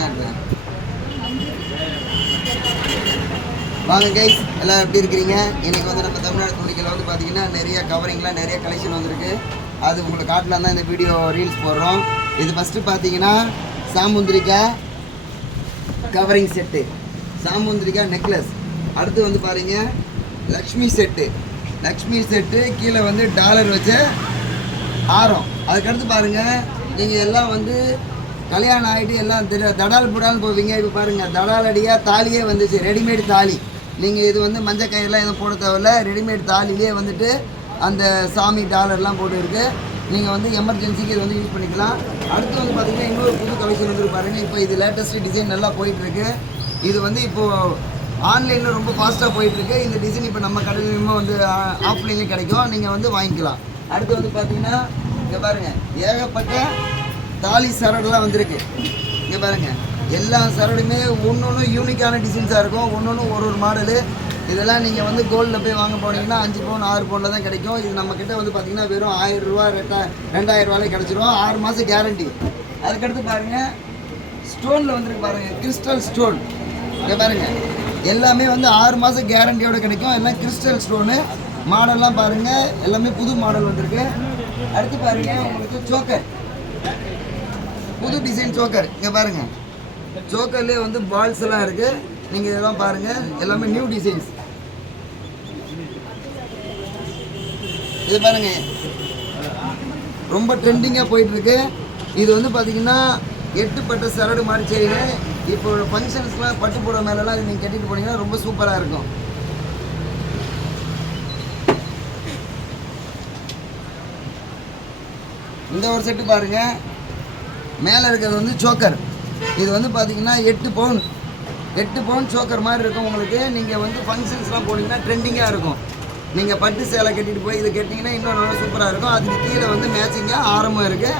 காட்டுறேன். வாங்க கைஸ், எல்லாம் எப்படி இருக்கிறீங்க? இன்றைக்கி வந்து நம்ம தமிழ்நாடு துணிக்கையில் வந்து பார்த்திங்கன்னா நிறைய கவரிங்லாம் நிறைய கலெக்ஷன் வந்திருக்கு. அது உங்களுக்கு காட்டலாம் தான் இந்த வீடியோ ரீல்ஸ் போடுறோம். இது ஃபஸ்ட்டு பார்த்தீங்கன்னா சாமுந்திரிக்காய் கவரிங் செட்டு, சாமுந்திரிக்காய் நெக்லஸ். அடுத்து வந்து பாருங்க லக்ஷ்மி செட்டு கீழே வந்து டாலர் வச்ச ஆரம். அதுக்கடுத்து பாருங்கள், நீங்கள் எல்லாம் வந்து கல்யாணம் ஆகிட்டு எல்லாம் தடால் புடால்னு போவீங்க. இப்போ பாருங்கள் தடால் அடியாக தாலியே வந்துச்சு, ரெடிமேட் தாலி. நீங்கள் இது வந்து மஞ்சள் கயிறுலாம் எதுவும் போட தேவையில்ல, ரெடிமேட் தாலிலே வந்துட்டு அந்த சாமி டாலர்லாம் போட்டு இருக்குது. நீங்கள் வந்து எமர்ஜென்சிக்கு இது வந்து யூஸ் பண்ணிக்கலாம். அடுத்து வந்து பார்த்திங்கன்னா இன்னொரு புது கலெக்ஷன் வந்து பாருங்கள். இப்போ இது லேட்டஸ்ட் டிசைன் நல்லா போயிட்டுருக்கு. இது வந்து இப்போது ஆன்லைனில் ரொம்ப ஃபாஸ்ட்டாக போயிட்டுருக்கு. இந்த டிசைன் இப்போ நம்ம கடையிலுமே வந்து ஆஃப்லைன்லேயும் கிடைக்கும், நீங்கள் வந்து வாங்கிக்கலாம். அடுத்து வந்து பார்த்தீங்கன்னா இங்கே பாருங்கள் ஏகப்பட்ட தாலி சரடுலாம் வந்திருக்கு. இங்கே பாருங்கள் எல்லா சரடுமே ஒன்று யூனிக்கான டிசைன்ஸாக இருக்கும், ஒன்று ஒரு மாடலு. இதெல்லாம் நீங்கள் வந்து கோல்டில் போய் வாங்க போனீங்கன்னா 5 பவுன் 6 பவுனில் தான் கிடைக்கும். இது நம்மக்கிட்ட வந்து பார்த்திங்கன்னா வெறும் 1000 ரூபா 2000 ரூபாயிலே கிடச்சிரும். 6 மாதம் கேரண்டி. அதுக்கடுத்து பாருங்கள் ஸ்டோனில் வந்துருக்கு பாருங்கள், கிறிஸ்டல் ஸ்டோன். இங்கே பாருங்கள் எல்லாமே வந்து 6 மாதம் கேரண்டியோடு கிடைக்கும். எல்லாம் கிறிஸ்டல் ஸ்டோனு. மாடல்லாம் பாருங்கள் எல்லாமே புது மாடல் வந்திருக்கு. அடுத்து பாருங்கள் உங்களுக்கு சோக்கர், புது டிசைன் சோக்கர். இங்கே பாருங்கள் சோக்கர்லேயே வந்து பால்ஸ் எல்லாம் இருக்குது. நீங்கள் இதெல்லாம் பாருங்கள் எல்லாமே நியூ டிசைன்ஸ். இது பாருங்கள் ரொம்ப ட்ரெண்டிங்காக போயிட்டுருக்கு. இது வந்து பார்த்திங்கன்னா 8 பட்டு சரடு மாதிரி செய்யுங்க. இப்போ ஃபங்க்ஷன்ஸ்லாம் பட்டு போட மேலெலாம் இது நீங்கள் கட்டிட்டு போனீங்கன்னா ரொம்ப சூப்பராக இருக்கும். இந்த ஒரு செட்டு பாருங்கள், மேலே இருக்கிறது வந்து சோக்கர். இது வந்து பார்த்திங்கன்னா 8 பவுன் சோக்கர் மாதிரி இருக்கும் உங்களுக்கு. நீங்கள் வந்து ஃபங்க்ஷன்ஸ்லாம் போனீங்கன்னா ட்ரெண்டிங்காக இருக்கும். நீங்கள் பட்டு சேலை கட்டிட்டு போய் இது கேட்டிங்கன்னா இன்னும் நல்லா சூப்பராக இருக்கும். அதுக்கு கீழே வந்து மேட்சிங்காக ஆரம்பம் இருக்குது.